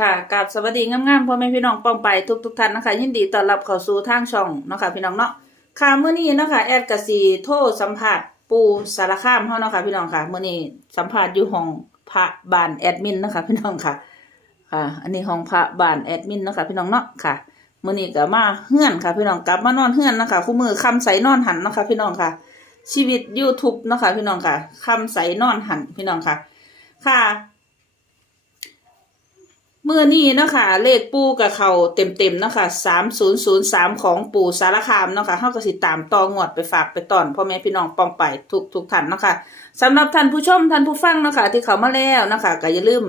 ค่ะกับสวัสดีงามๆพ่อแม่พี่น้องป้องไปทุกทุกๆท่านนะคะยินดีต้อนรับเข้าสู่ทางช่องเนาะค่ะพี่น้องเนาะค่ะมื้อนี้เนาะค่ะแอดกสีโทรสัมภาษณ์ปูสารคามเฮาเนาะค่ะพี่น้องค่ะเมื้อนี้สัมภาษณ์อยู่ห้องพระบ้านแอดมินเนาะค่ะพี่น้องค่ะค่ะ อันนี้ห้องพระบ้านแอดมินเนาะค่ะพี่น้องเนาะค่ะเมื้อนี้ก็มาเฮือนค่ะ พี่น้องกลับมานอนเฮือนนะคะคู่มือคำใสนอนหันเนาะค่ะพี่น้องค่ะ ชีวิต YouTube เนาะค่ะพี่น้องค่ะคำใสนอนหันพี่น้องค่ะ ค่ะ เมื่อนี้เนาะค่ะเลขปูกับเขาเต็มๆเนาะค่ะสามศูนย์ศูนย์สามของปู่สารคามเนาะค่ะเฮาก็สิตามต่องวดไปฝากไปตอนพ่อแม่พี่น้องปองไปทุกทุกท่านเนาะค่ะสำหรับท่านผู้ชมท่านผู้ฟังเนาะค่ะที่เขามาแล้วเนาะค่ะก็อย่าลืม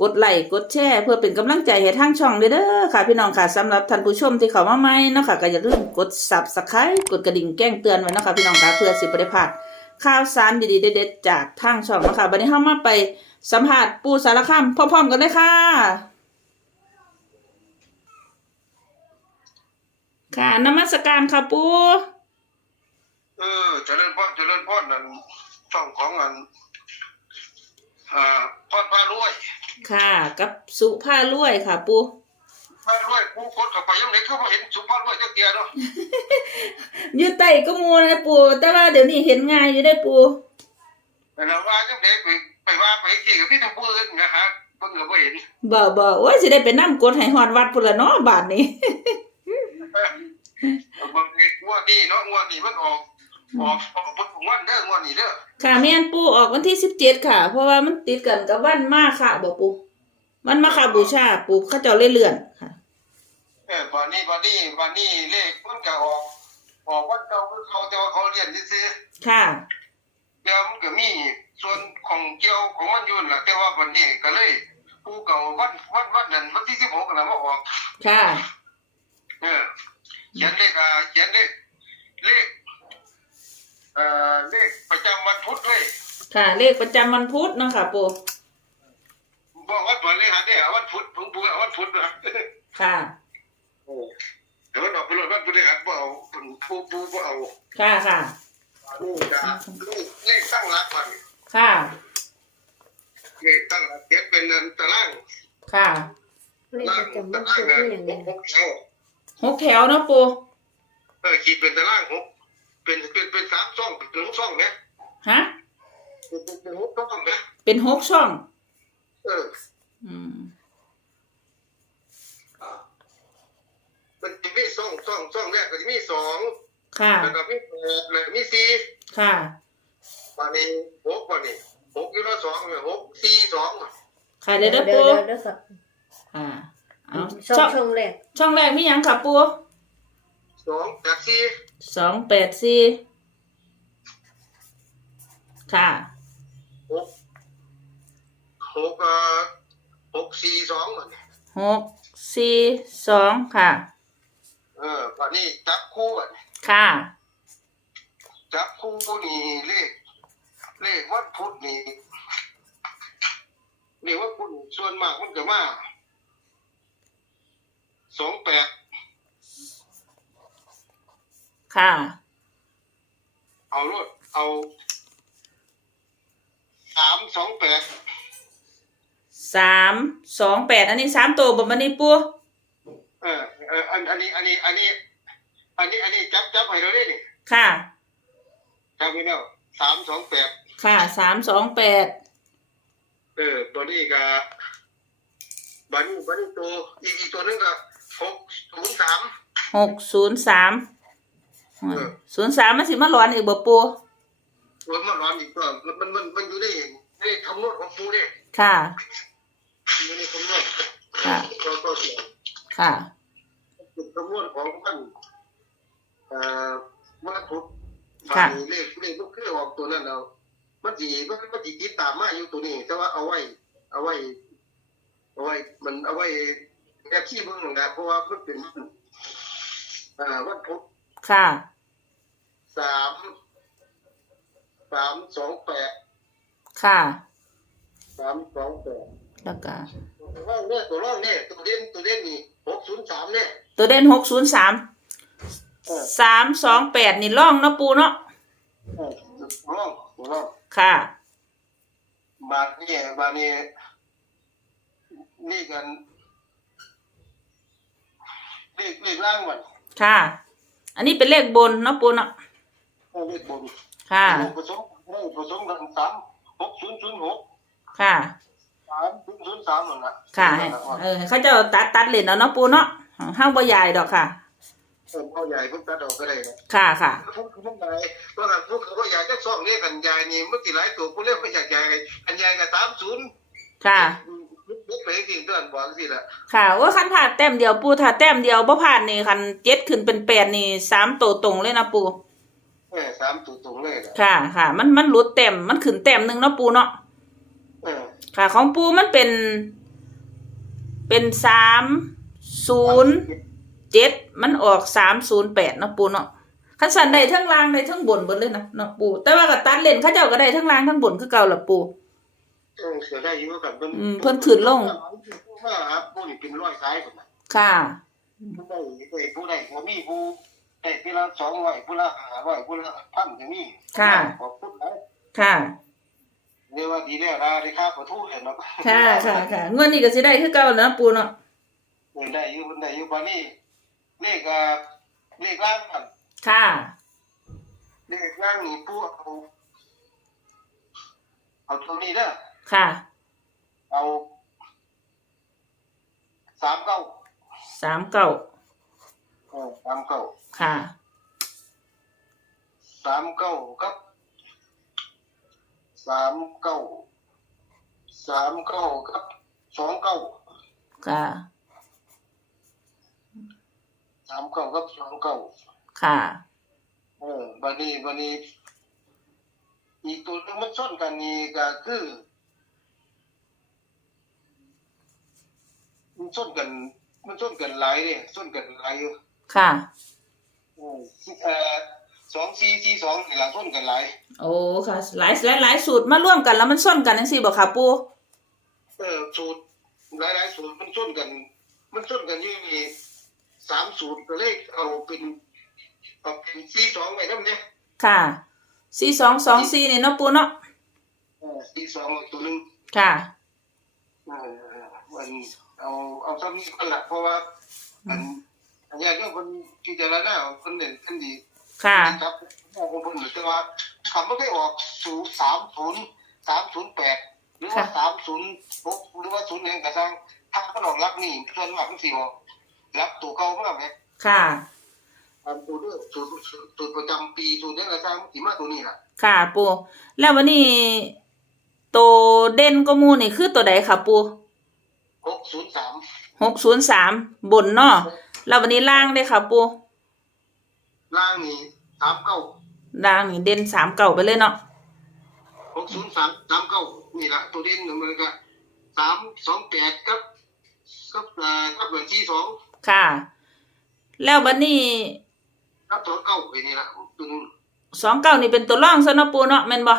กดไลค์กดแชร์เพื่อเป็นกำลังใจให้ทางช่องเด้อค่ะ พี่น้องค่ะสำหรับท่านผู้ชมที่เขามาใหม่เนาะค่ะก็อย่าลืมกด Subscribe กดกระดิ่งแจ้งเตือนไว้เนาะค่ะพี่น้องค่ะเพื่อสิบ่ได้พลาดข่าวสารดีๆเด็ดๆจากทางช่องเนาะค่ะบัดนี้เฮามาไป สัมภาษณ์ปู่สารคามพร้อมๆกันเลยค่ะ ค่ะนมัสการค่ะปูเออเจริญพรเจริญพรนั่นช่องของอันอ่าพรพารวย ค่ะ กับสุภารวยค่ะ ปูพารวยผู้คนเข้าไปยังไงเขาบ่เห็นสุภาพรวยจักเตียเนาะอยู่ใต้ก็มูนะปูแต่ว่าเดี๋ยวนี้เห็นง่ายอยู่ได้อปูแต่เราว่าจังได๋ไป ไปว่าไปที่กับพี่ทั้งผู้อื่นนะฮะเพิ่นก็บ่เห็นบ่บ่โอ้ยสิได้ไปนั่กดให้ฮอดวัดพุ่นละเนาะบาทนี้บางทีงวดนี้เนาะงวดนี้มันออกออกออกเพิ่นงวดเด้องวดนี้เด้อค่ะแม่นปูออกวันที่สิบเจ็ดค่ะ เพราะว่ามันติดกันกับวันมาค่ะบ่ปูวันมาค่ะบูชาปูเขาเจ้าเลยเลื่อนค่ะ เออบัดนี้บัดนี้บัดนี้เลขมันก็ออกออกวันเก่าคือเขาแต่ว่าเขาเรียนซื่อๆค่ะเดี๋ยวมันก็มี ส่วนของเกี่ยวของมันอยู่นั่นแหละแต่ว่าวันนี้ก็เลยผู้เก่าวันวันวันนั้นวันที่สิบหกนะมาออกค่ะเออเขียนเลขอ่าเขียนเลขเลขเอ่อเลขประจำวันพุธเลยค่ะ เลขประจำวันพุธเนาะค่ะปูบอกว่าวันเลขหันเนี่ยวันพุธผมพูดเอาวันพุธนะค่ะแต่ว่าดอกเป็นรถวันพฤหัสบ่เอาผมผู้ผู้บ่เอาค่ะค่ะนี่จะเลขเลขตั้งหลักก่อน ค่ะ เลขตั้งหลักเขียนเป็นตารางค่ะเลขล่าปงระจำวัตานรางพุธนะนี่อย่างหเดียวกหกแถวหกแถวเนาะปูเออขีดเป็นตารางหกเป็นเป็นเป็นสามช่องเป็นหกช่องนะฮะ เป็นเป็นเป็นหกช่องนะเป็นหกช่อง เออ อืม มันจะมีช่องช่องช่องแรกก็จะมีสองค่ะ แล้วก็มีแปดแล้วก็มีสี่ค่ะ วันนี้หกวันนี้หกอยู่แล้วสองเนี่ยหกสี่สองค่ะเดี๋ยวเด้อเดี๋ยวปูเดี๋ยวเดี๋ยวสักอ่าเอาช่องช่องช่องแรกช่องแรกมีหยังค่ะปูสองจากสี่สองแปดสี่ค่ะหกหกเอ่อหกสี่สองวันนี้หกสี่สองค่ะ เออวันนี้จับคู่วันนี้ค่ะ จับคู่นี่เลข เลขวันพุธนี่นี่ว่าคุณส่วนมากมันจะมาสองแปดค่ะ เอารถเอาสามสองแปดสามสองแปดอันนี้สามตัวบนมันนี่ปูเออเอออันอันนี้ อันนี้ อันนี้ อันนี้ อันนี้จับจับให้เราได้นี่ค่ะจับให้แล้ว สามสองแปดค่ะสามสองแปดเออตัวนี้ก็บันนี้บันนี้ตัวอีกอีกตัวหนึงก็หกศูนย์สามหกศูนย์สามเออศูนย์สามมันสิมาหลอนอีกบ่ปูตัวมันร้อนอีกตัวมันมันมันมันอยู่ในในคำนวณของปูเนี่ยค่ะอยู่ในคำนวณค่ะตัวตัวเสียค่ะเป็นคำนวณของมันเอ่อวันพุธ ค่ะบางเลขเลขลูกคือออกตัวนั้นแล้วมันจีมันมันจีติดตามมาอยู่ตัวนี้ แต่ว่าเอาไว้ เอาไว้ เอาไว้ มันเอาไว้แบบที่เบิ่งนั่นแหละเพราะว่ามันเป็นวันอ่าวันพุธค่ะสามสามสองแปดค่ะสามสองแปดแล้วก็ตัวร่องเนี่ยตัวร่องเนี่ยตัวเด่นตัวเด่นนี่หกศูนย์สามเนี่ยตัวเด่นหกศูนย์สาม เออสามสองแปดนี่ล่องเนาะปูเนาะเออตัวร่องตัวร่องค่ะ บาทนี่บาทนี่นี่กันเลขเลขล่างมันค่ะ อันนี้เป็นเลขบนเนาะปูเนาะเลขบนค่ะ ผสมผสมกันสามหกศูนย์ศูนย์หกค่ะ สามศูนย์ศูนย์สามหมดละค่ะให้เออให้เขาเจะตัดตัดเลนเอาเนาะปูเนาะห้างบ่ใหญ่ดอกค่ะ เออพ่อใหญ่พวกตาดอกก็ได้นะค่ะค่ะพวกพวกใหญ่พวกพวกเขาใหญ่จะซ่องเรียกกันใหญ่นี่เมื่อกี่หลายตัวผู้เรียกไม่อยากใหญ่กันใหญ่กับสามศูนย์ค่ะลุกไปจริงด้วยบอกสิละค่ะว่าคันผ่านแต้มเดียวปูถ้าแต้มเดียวบ่ผ่านนี่คันเจ็ดขึ้นเป็นแปดนี่สามตัวตรงเลยนะปูเออสามตัวตรงเลยนะค่ะ ค่ะ มันมันหลุดแต้มมันขึ้นแต้มหนึ่งเนาะปูเนาะเออค่ะ ของปูมันเป็น เป็นสามศูนย์ เจ็ดมันออกสามศูนย์แปดเนาะปูเนาะคันสันได้ทั้งล่างได้ทั้งบนเบนเลยนะเนาะปูแต่ว่าก็ตัดเล่นเขาเจ้าก็ได้ทั้งล่างทั้งบนคือเก่าละปูเออเสียได้อยู่กับเพิ่นอืมเพิ่นขึ้นลงว่าครับผู้นี่เป็นร้อยสายคนน่ะค่ะผู้ใดได้ผู้ใดก็มีผู้ได้ผู้ละสองร้อยผู้ละห้าร้อยผู้ละพันก็มีค่ะขอบคุณนะค่ะเรียกว่าดีแล้วนะได้ค่าขอโทษเนาะค่ะค่ะค่ะเงินนี่ก็สิได้คือเก่าแล้วนะปูเนาะเออได้อยู่ได้อยู่ปานนี้ เลขอ่าเลขล่างกันค่ะ เลขล่างนี่ผู้เอาเอาตัวนี้เด้อค่ะ เอาสามเก้าสามเก้าเออสามเก้าค่ะ สามเก้าครับสามเก้าสามเก้าครับสองเก้าค่ะ สามเก้าครับสองเก้าค่ะ เออบันนี้บันนี้ อีกตัวหนึงมันชนกันนี่ก็คือมันชนกัน มันชนกันหลายเลยชนกันหลายอยู่ค่ะ เออเอ่อสองสี่สี่สองนี่ละชนกันหลายโอ้ค่ะ หลายหลายหลายสูตรมาร่วมกันแล้วมันส้นกันจังซี่บ่ค่ะปูเออสูตรหลายหลายๆสูตรมันชนกัน มันชนกันอยู่นี่ สามสูตรก็เลยเอาเป็นเอาเป็นสี่สองไปนั่นเนี่ยค่ะสี่สองสองสี่นี่เนาะปูเนาะเออสี่สองตัวหนึงค่ะเออมันเอาเอาซ้ำนี้ก็ละเพราะว่าอันอันนี้เรื่องคนพิจารณาคนเด่นคนดีค่ะครับของคนหนึ่งแต่ว่าคำไม่ได้ออกศูนย์สามศูนย์สามศูนย์แปดหรือว่าสามศูนย์หกหรือว่าศูนย์หนึ่งกระซังถ้าเขาลองรับนี่ส่วนมากมันสิออก รับตัวเก่ามากไหมค่ะอันตัวเด้อสูตรสูตรประจำปีสูตรนี้กระซังสีมาตัวนี้ล่ะ ค่ะปูแล้ววันนี้ตัวเด่นก็หมูนี่คือตัวใดค่ะปูหกศูนย์สามหกศูนย์สามบนเนาะแล้ววันนี้ล่างได้ค่ะปูล่างนี่สามเก้าล่างนี่เด่นสามเก่าไปเลยเนาะหกศูนย์สามสามเก้านี่ละตัวเด่นมันก็สามสองแปดกับกับเอ่อกับเหมือนที่สอง ค่ะ แล้ววันนี้กับสองเก้าไอ้นี่ละตัวนึงสองเก้านี่เป็นตัวร่องซะเนาะปูเนาะแม่นบ่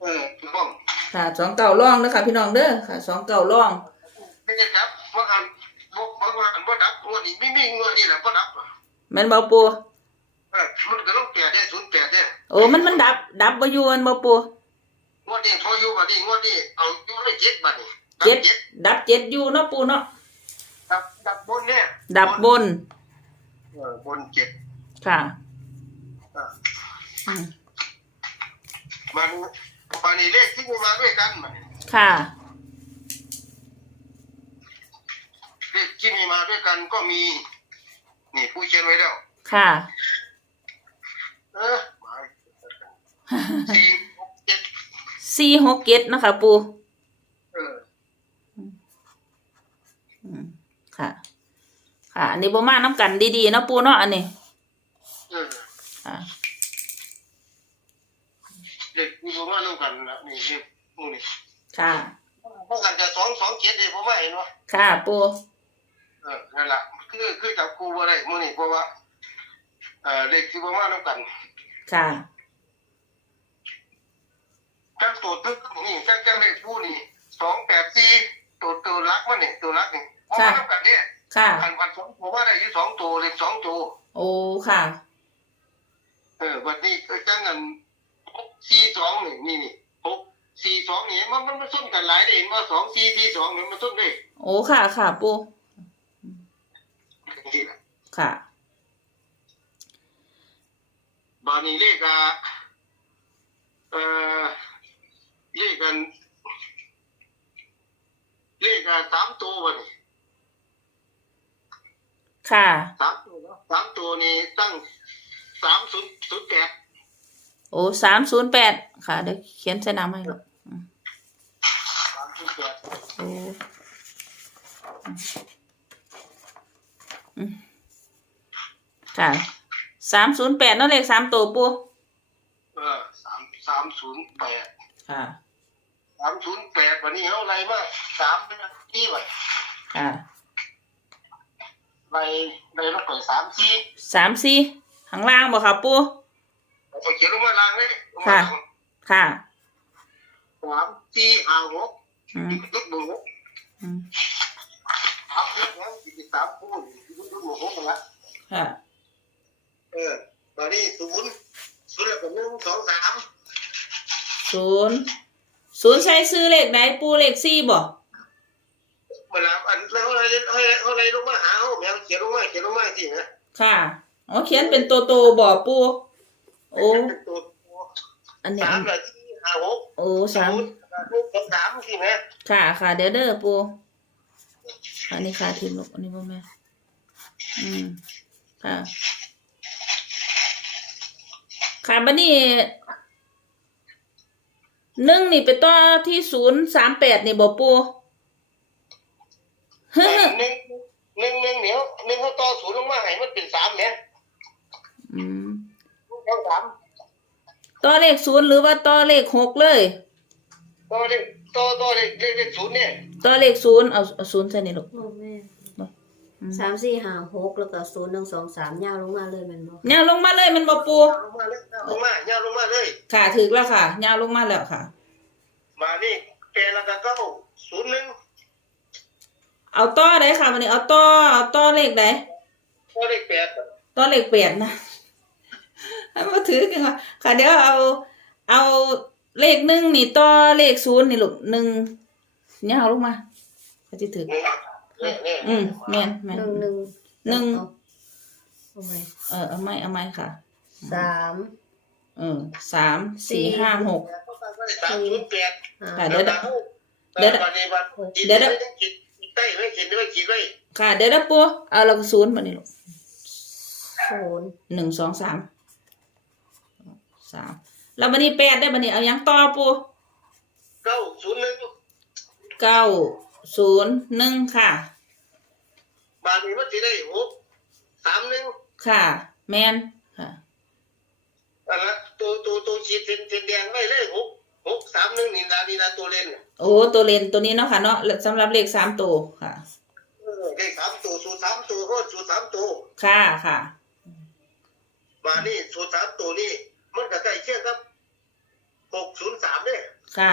เออถูกต้องค่ะสองเก้าร่องเด้อค่ะพี่น้องเด้อค่ะสองเก้าร่องไม่ใช่ครับว่าการบอกบอกว่าการบ่ดับงวดนี้ไม่มีงวดนี้แหละบ่ดับแม่นบ่ปูเออมันก็ต้องแปดได้ศูนย์แปดเนี่ยโอ้มันมันดับ ดับบ่อยู่แม่นบ่ปูงวดนี้พออยู่บัดนี้งวดนี้เอาอยู่ได้เจ็ดบัดนี้ดับเจ็ดเจ็ดดับเจ็ดอยู่เนาะปูเนาะ ดับดับบนเนี่ยดับบน เออบนเจ็ดค่ะอะอืมมันบัดนี้เลขที่มีมาด้วยกันมันค่ะ เลขที่มีมาด้วยกันก็มี นี่ผู้เขียนไว้แล้ว ค่ะ เออมาสี่หกเจ็ดสี่หกเจ็ดนะคะปู เออ อืม ค่ะ ค่ะ อันนี้บ่มาน้ำกันดีๆเนาะปูเนาะอันนี้เออค่ะเด็กมีประมาณเท่ากันนะนี่เด็กพวกนี้ค่ะพวกกันจะสองสองเจ็ดเลยผมว่าเห็นว่าค่ะปูเออนั่นแหละคือคือจับครูว่าได้มื่อนี้เพราะว่าเออเด็กที่ประมาณเท่ากัน ค่ะทั้งตัวตึกนี่ทั้งจังเลขผู้นี่สองแปดสี่ตัวตัวรักมันนี่ตัวรักนี่ เพราะว่าเท่ากันเนี่ยค่ะพันพันสองผมว่าได้อยู่สองตัวเลขสองตัวโอ้ค่ะ เออวันนี้ก็จังเงินหกสี่สองนี่นี่นี่หกสี่สองนี่มันมันมันส้นกันหลายเด้เห็นว่าสองสี่สี่สองนี่มันส้นได้โอ้อ้ค่ะค่ะปูที่น่ะค่ะ บานี้เลขอะเอ่อเลขกันเลขอะสามตัววะนี่ ค่ะ สามตัวเนาะสามตัวนี้ตั้งสามศูนย์ศูนย์แปดโอ้สามศูนย์แปดค่ะ เดี๋ยวเขียนใส่น้ำให้ลูกสามศูนย์แปดโอ้อืมค่ะ สามศูนย์แปดนั่นเลขสามตัวปูเออสามสามศูนย์แปดค่ะ สามศูนย์แปดวันนี้เอาอะไรมาสามเป็นที่ไว้ค่ะ ในในรถไฟสามสี่สามสี่ข้างล่างบ่ค่ะปูเอาไปเขียนลงมาล่างเลยลงมาค่ะ ค่ะสามสี่ห้าหกอืมลูกหมูอืมสามลูกแล้วสี่สามคู่ลูกหมูหกละค่ะเออตอนนี้ศูนย์ศูนย์แล้วก็หนึ่งสองสามศูนย์ศูนย์ใช้ซื้อเลขไหนปูเลขสี่บ่ เวลาอันแล้วอะไรอะไรอะไรลงมาหาเขาแมวเขียนลงมาเขียนลงมาสินะค่ะอ๋อเขียนเป็นตัวโตบ่ปูโอ้เป็นตัวอันนี้สามเลยที่ห้าหกโอ้สามศูนย์ลูกสองสามสินะค่ะค่ะเดี๋ยวเด้อปูอันนี้ค่ะทีมลูกอันนี้บ่แม่อืมค่ะค่ะบัดนี้หนึ่งนี่ไปต่อที่ศูนย์สามแปดนี่บ่ปูเฮ้อ หนึ่งหนึ่งหนึ่งเหนียวหนึ่งเขาต่อศูนย์ลงมาให้มันเป็นสามเนี่ยอืมลูกสองสามต่อเลขศูนย์หรือว่าต่อเลขหกเลยต่อเลขต่อต่อเลขเลขเลขศูนย์เนี่ยต่อเลขศูนย์เอาเอาศูนย์ใส่นี่ลูกโอ้แม่อืมสามสี่ห้าหกแล้วก็ศูนย์หนึ่งสองสามยาวลงมาเลยแมันบ่ยาวลงมาเลยมันบ่ปูยาวลงมาเลยลงมาย่าลงมาเลย ค่ะถึกแล้วค่ะยาวลงมาแล้วค่ะ มานี่แกแล้วก็เก้าศูนย์หนึ่ง เอาต่อได้ค่ะวันนี้เอาต่อเอาต่อเลขไหนต่อเลขแปดต่อเลขเปลี่ยนนะให้มาถือกันค่ะค่ะเดี๋ยวเอา เอาเลขหนึ่งนี่ต่อเลขศูนย์นี่ลูกหนึ่งยาวลงมาก็จะถือเนี่ยเนี่ยอืมแม่นแม่นหนึ่งหนึ่งหนึ่งเอาเอาไว้เออเอาไม่เอาไม่ค่ะสามเออสามสี่ห้าหกสามศูนย์แปดห้าค่ะเดี๋ยวเดี๋ยวเดี๋ยว วันนี้วันเดี๋ยวคิดใต้ไม่คิดด้วยคิดไว้ค่ะ เดี๋ยวนะปูเอาเราก็ศูนย์มานี่ลูกศูนย์หนึ่งสองสามสามแล้วบันนี้แปดได้บันนี้เอายังต่อปูเก้าศูนย์หนึ่งเก้าศูนย์หนึ่งค่ะบาทนี้มันจะได้หกสามหนึ่งค่ะ แมนค่ะอันละตัวตัวตัวขีดเส้นเส้นแดงไว้เลยหก หกสามหนึ่งนี่นานี่นาตัวเล่นโอ้ตัวเลนตัวนี้เนาะค่ะเนาะสำหรับเลขสามตัวค่ะ เออได้สามตัวสูตรสามตัวโคตรสูตรสามตัวค่ะค่ะ มานี่สูตรสามตัวนี่มันก็ใกล้เคียงครับหกศูนย์สามเนี่ยค่ะ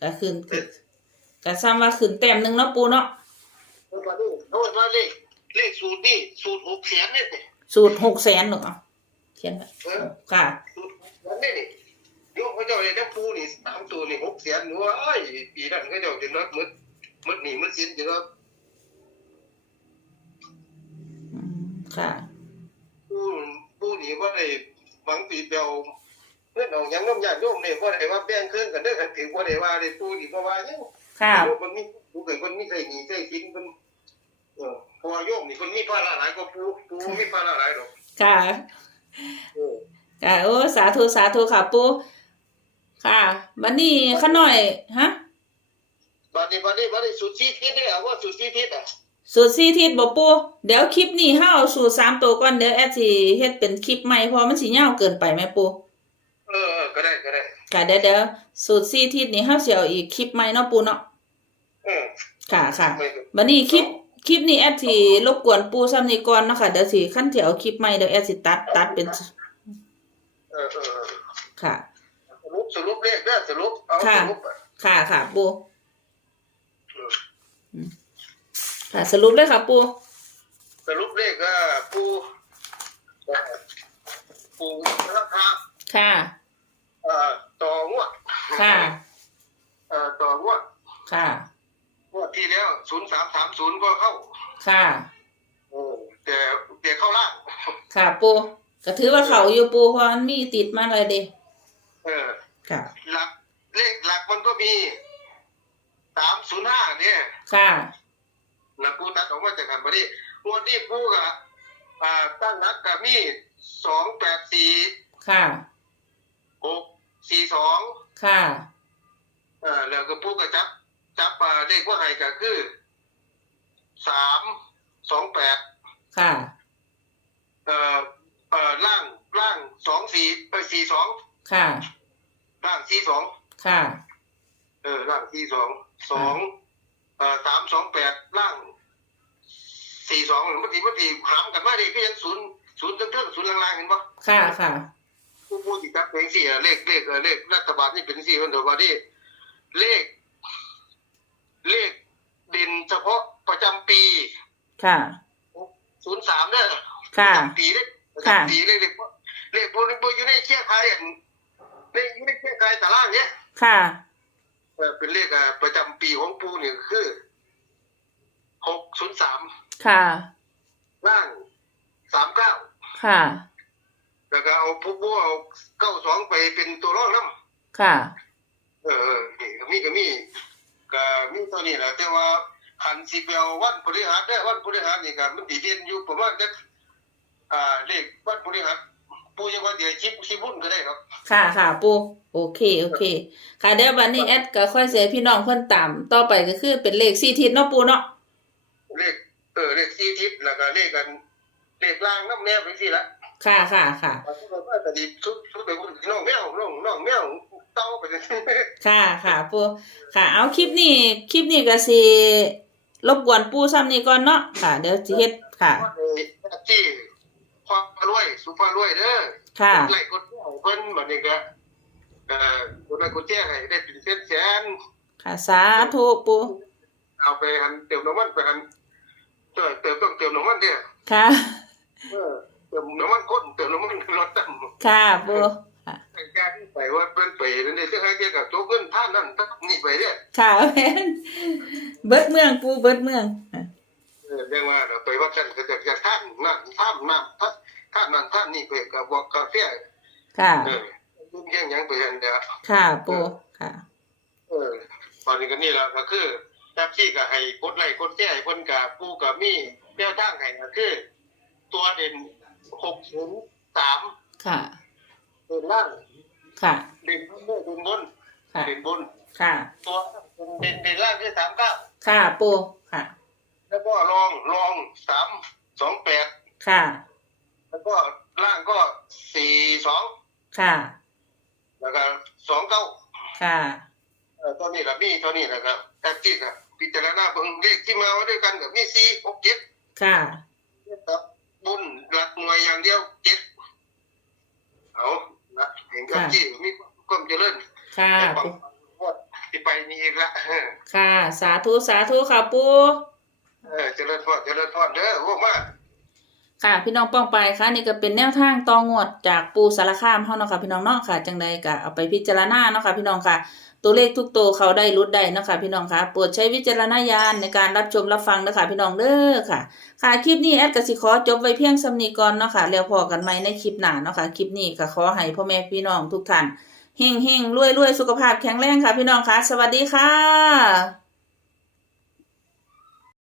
ก็ขึ้นขึ้นก็ซ้ำว่าขึ้นแต้มหนึ่งเนาะปูเนาะมานี่เขาบอกว่าเลขเลขสูตรนี่สูตรหกแสนเนี่ยสูตรหกแสนหรอเอาเขียนไว้เออค่ะสูตรหกแสนเนี่ยนี่โย มเขาเจ้าปูนี่สามตัวนี่หกแสนหนูว่าไอ้ยปีนั้นเขาเจ้าจะนัดมืดมืดหนีมืดสินจะนัดอืมค่ะปูปูนี่ว่าได้หวังปีเปียวเพื่อนอาหยังน้ำยาโยมเนี่ยว่าได้ว่าแบ่งเครื่องกันเด้อกันถือว่าได้ว่าได้ปูนี่เพราะว่าเนี่ยค่ะคนนี้ปูเกิดคนนี้ใส่หนีใส่สินคนเออพราะว่าโยมนี่คนมีภาระหลายกว่าปูปูมีภาระหลายหรอกค่ะเออค่ะโอ้สาธุสาธุค่ะปู ค่ะบันนี้ขาน่อย ฮะ บัดนี้บัดนี้บัดนี้สุดชีทิศเนี่ยว่าสุดชีทิศอะสูตรสี่ทิศบ่ปูเดี๋ยวคลิปนี้เฮาเอาสูตรสามตัวก่อนเดี๋ยวแอดสิเฮ็ดเป็นคลิปใหม่เพราะมันสิยาวเกินไปแม่ปูเออเออก็ได้ก็ได้ค่ะเดี๋ยวเดี๋ยวสูตรสี่ทิศนี้เฮาสิเอาอีกคลิปใหม่เนาะปูเนาะเออค่ะค่ะไม่ก็บัดนี้คลิปคลิปนี้แอดสิรบกวนปูซ้ำนี้ก่อนเนาะค่ะเดี๋ยวสิคันที่เอาคลิปใหม่เดี๋ยวแอดสิตัดตัดเป็นเออเออค่ะ สรุปสรุปเลขเด้อสรุปเอาค่ะสรุปอะค่ะค่ะปูเออค่ะสรุปเลยค่ะปูสรุปเลขก็ปูเอ่อปูราคาค่ะเอ่อต่องวดค่ะเอ่อต่องวดค่ะงวดที่แล้วศูนย์สามสามศูนย์ก็เข้า ค่ะโอ้แต่แต่เข้าล่างค่ะปูก็ถือว่าเขาอยู่ปูเพราะมันมีติดมาเลยเด้เออ ค่ะ หลักเลขหลักมันก็มีสามศูนย์ห้าเนี่ยค่ะนะกูตัดออกมาจากกันพอดีงวดนี้กูกับอ่าตั้งนักกับมีสองแปดสี่ค่ะหกสี่สองค่ะอ่าแล้วก็พูกกับจับจับมาเลขว่าไงก็คือสามสองแปดค่ะเอ่อเอ่อล่างล่างสองสี่ไปสี่สองค่ะ ล่างสี่สองค่ะ เออล่างสี่สองสองเอ่อสามสองแปดล่างสี่สองเมื่อกี้เมื่อกี้หามกันมาดิก็ยังศูนย์ศูนย์เทิงๆศูนย์ล่างๆเห็นปะค่ะค่ะผู้พูดอีกครับเพลงสี่อะเลขเลขเออเลขรัฐบาลนี่เป็นสี่มันเดี๋ยวมาดิเลข เลขเด่นเฉพาะประจำปี ค่ะศูนย์สามเนี่ยค่ะประจำปีเลขประจำปีเลขเลขเลขพวกนี้พวกอยู่ในเชี่ยคายอัน เลขอยู่ในเชี่ยคายตารางเนี้ยค่ะ เออเป็นเลขอะประจำปีของปูนี่คือหกศูนย์สามค่ะ ล่างสามเก้าค่ะ แล้วก็เอาผู้ผู้เอาเก้าสองไปเป็นตัวรองน้ำค่ะเออเออนี่ก็มีก็มีก็มีตัวนี้แหละแต่ว่าหันสิเปียววันพฤหัสได้อวันพฤหัสนี่ก็มันดีเด่นอยู่ประมาณจักอ่าเลขวันพฤหัสปูยังว่าเดี๋ยวชิปชิบุ่นก็ได้ ครับค่ะค่ะปูโอเค โอเค ค่ะเดี๋ยววันนี้แอดก็ค่อยเสียพี่น้องเพิ่นตามต่อไปก็คือเป็นเลขสี่ทิศเนาะปูเนาะเลขเออเลขสี่ทิศแล้วก็เลขกันเลขล่างน้ำแนวไปสิละค่ะค่ะค่ะว่าแต่ดีชุดชุดไปบุ่นน้องแมวน้องน้องแมวเต้าไปเลยค่ะค่ะปูค่ะ เอาคลิปนี้คลิปนี้ก็สิรบกวนปูซ้ำนี้ก่อนเนาะค่ะ เดี๋ยวสิเฮ็ดค่ะที่ ความรวยสุภาพรวยเด้อค่ะไล่กดเพิ่นบัดนี้ก็เอ่อกดไลค์กดแชร์ให้ได้เป็นแสนค่ะสาธุปูๆเอาไปหันเติมน้ำมันไปหันเออเติมต้องเติมน้ำมันเด้อค่ะเออเติมน้ำมันข้นเติมน้ำมันรถดำค่ะปูค่ะแต่การไปว่าเพิ่นไปนั่นเด้จะให้เกี่ยวกับโจ๊กเงินท่านนั่นท่านนี่ไปเด้อค่ะแม่นเบิดเมืองปูเบิดเมือง เออเรียกว่าเราไปว่ากันก็จะท่านนั่นท่านนั่นท่านท่านนั่นท่านนี่ไปก็บอกกาแฟค่ะเออยุ่งยังยังไปหันเด้อค่ะปูค่ะ เออตอนนี้ก็นี่แหละก็คือแท็กซี่ก็ให้กดไลค์กดแจ้ให้เพิ่นกับผู้กับมีแนวทางให้ก็คือ ตัวเด่นหกศูนย์สามค่ะเด่นล่างค่ะเด่นบนเด่นบนค่ะเด่นบนค่ะ ตัวเด่นเด่นล่างคือสามเก้าค่ะปูค่ะ แล้วก็รองรองสามสองแปดค่ะ แล้วก็ล่างก็สี่สองค่ะ แล้วก็สองเก้าค่ะเออตัวนี้ละมีตัวนี้แหละครับแท็กซี่ครับพิจารณาเบิ่งเลขที่มาไว้ด้วยกันกับมีสี่หกเจ็ดค่ะครับบุญหลักหน่วยอย่างเดียวเจ็ดเอาละเห็นกับค่ะที่มีความเจริญค่ะแต่บางปูวดที่ไปนี่อีกละเออค่ะ สาธุ สาธุค่ะปู เออเจริญพรเจริญพรเด้อโอ้มาค่ะ พี่น้องป้องไปค่ะนี่ก็เป็นแนวทางตองวดจากปูสารคามเฮาเนาะค่ะพี่น้องเนาะค่ะ จังใดก็เอาไปพิจารณาเนาะค่ะ พี่น้องค่ะ ตัวเลขทุกตัวเขาได้รุดได้เนาะค่ะพี่น้องค่ะโปรดใช้วิจารณญาณในการรับชมรับฟังนะคะพี่น้องเด้อค่ะ ค่ะคลิปนี้แอดกสิขอจบไว้เพียงสำนีก่อนเนาะค่ะแล้วพอกันใหมในคลิปหน้าเนาะค่ะคลิปนี้ก็ขอให้พ่อแม่พี่น้องทุกท่านเฮงเฮงรวยรวยสุขภาพแข็งแรงค่ะ พี่น้องค่ะ สวัสดีค่ะ